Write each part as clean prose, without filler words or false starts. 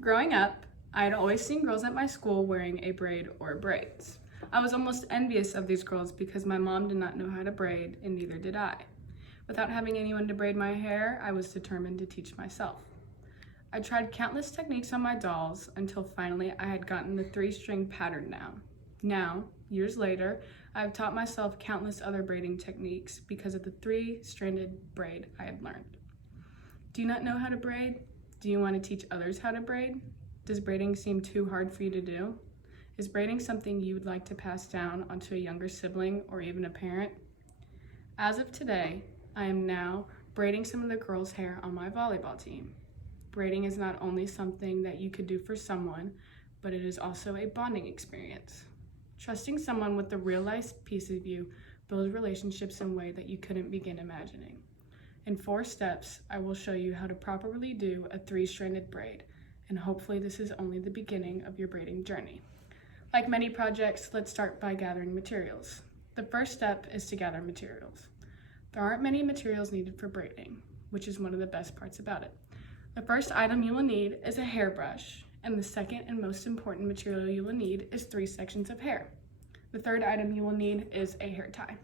Growing up, I had always seen girls at my school wearing a braid or braids. I was almost envious of these girls because my mom did not know how to braid and neither did I. Without having anyone to braid my hair, I was determined to teach myself. I tried countless techniques on my dolls until finally I had gotten the 3-string pattern down. Now, years later, I have taught myself countless other braiding techniques because of the 3-stranded braid I had learned. Do you not know how to braid? Do you want to teach others how to braid? Does braiding seem too hard for you to do? Is braiding something you would like to pass down onto a younger sibling or even a parent? As of today, I am now braiding some of the girls' hair on my volleyball team. Braiding is not only something that you could do for someone, but it is also a bonding experience. Trusting someone with the real-life piece of you builds relationships in a way that you couldn't begin imagining. In 4 steps, I will show you how to properly do a 3-stranded braid, and hopefully this is only the beginning of your braiding journey. Like many projects, let's start by gathering materials. The first step is to gather materials. There aren't many materials needed for braiding, which is one of the best parts about it. The first item you will need is a hairbrush, and the second and most important material you will need is 3 sections of hair. The third item you will need is a hair tie.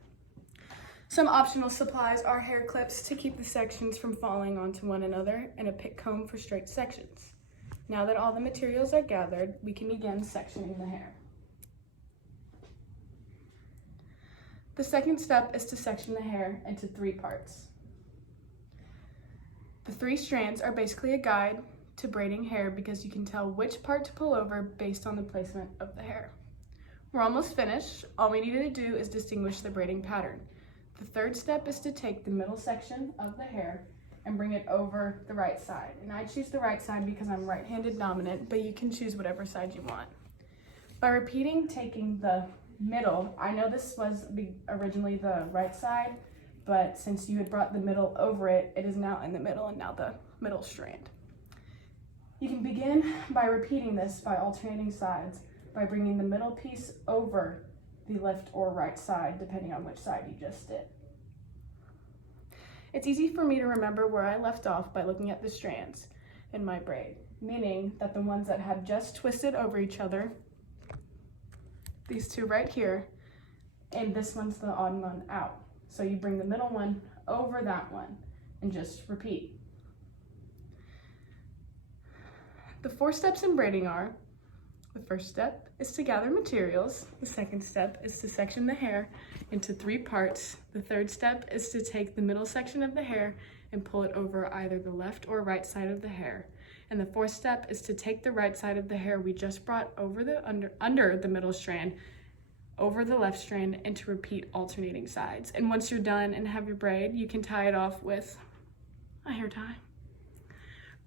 Some optional supplies are hair clips to keep the sections from falling onto one another and a pick comb for straight sections. Now that all the materials are gathered, we can begin sectioning the hair. The second step is to section the hair into 3 parts. The 3 strands are basically a guide to braiding hair because you can tell which part to pull over based on the placement of the hair. We're almost finished. All we needed to do is distinguish the braiding pattern. The third step is to take the middle section of the hair and bring it over the right side. And I choose the right side because I'm right-handed dominant, but you can choose whatever side you want. By repeating taking the middle, I know this was originally the right side, but since you had brought the middle over it, it is now in the middle and now the middle strand. You can begin by repeating this by alternating sides, by bringing the middle piece over the left or right side, depending on which side you just did. It's easy for me to remember where I left off by looking at the strands in my braid, meaning that the ones that had just twisted over each other, these 2 right here, and this one's the odd one out. So you bring the middle one over that one and just repeat. The 4 steps in braiding are: the first step is to gather materials. The second step is to section the hair into 3 parts. The third step is to take the middle section of the hair and pull it over either the left or right side of the hair. And the 4th step is to take the right side of the hair we just brought over the under the middle strand, over the left strand, and to repeat alternating sides. And once you're done and have your braid, you can tie it off with a hair tie.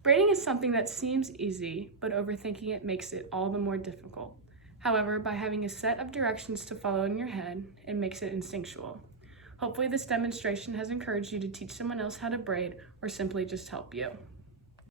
Braiding is something that seems easy, but overthinking it makes it all the more difficult. However, by having a set of directions to follow in your head, it makes it instinctual. Hopefully this demonstration has encouraged you to teach someone else how to braid or simply just help you.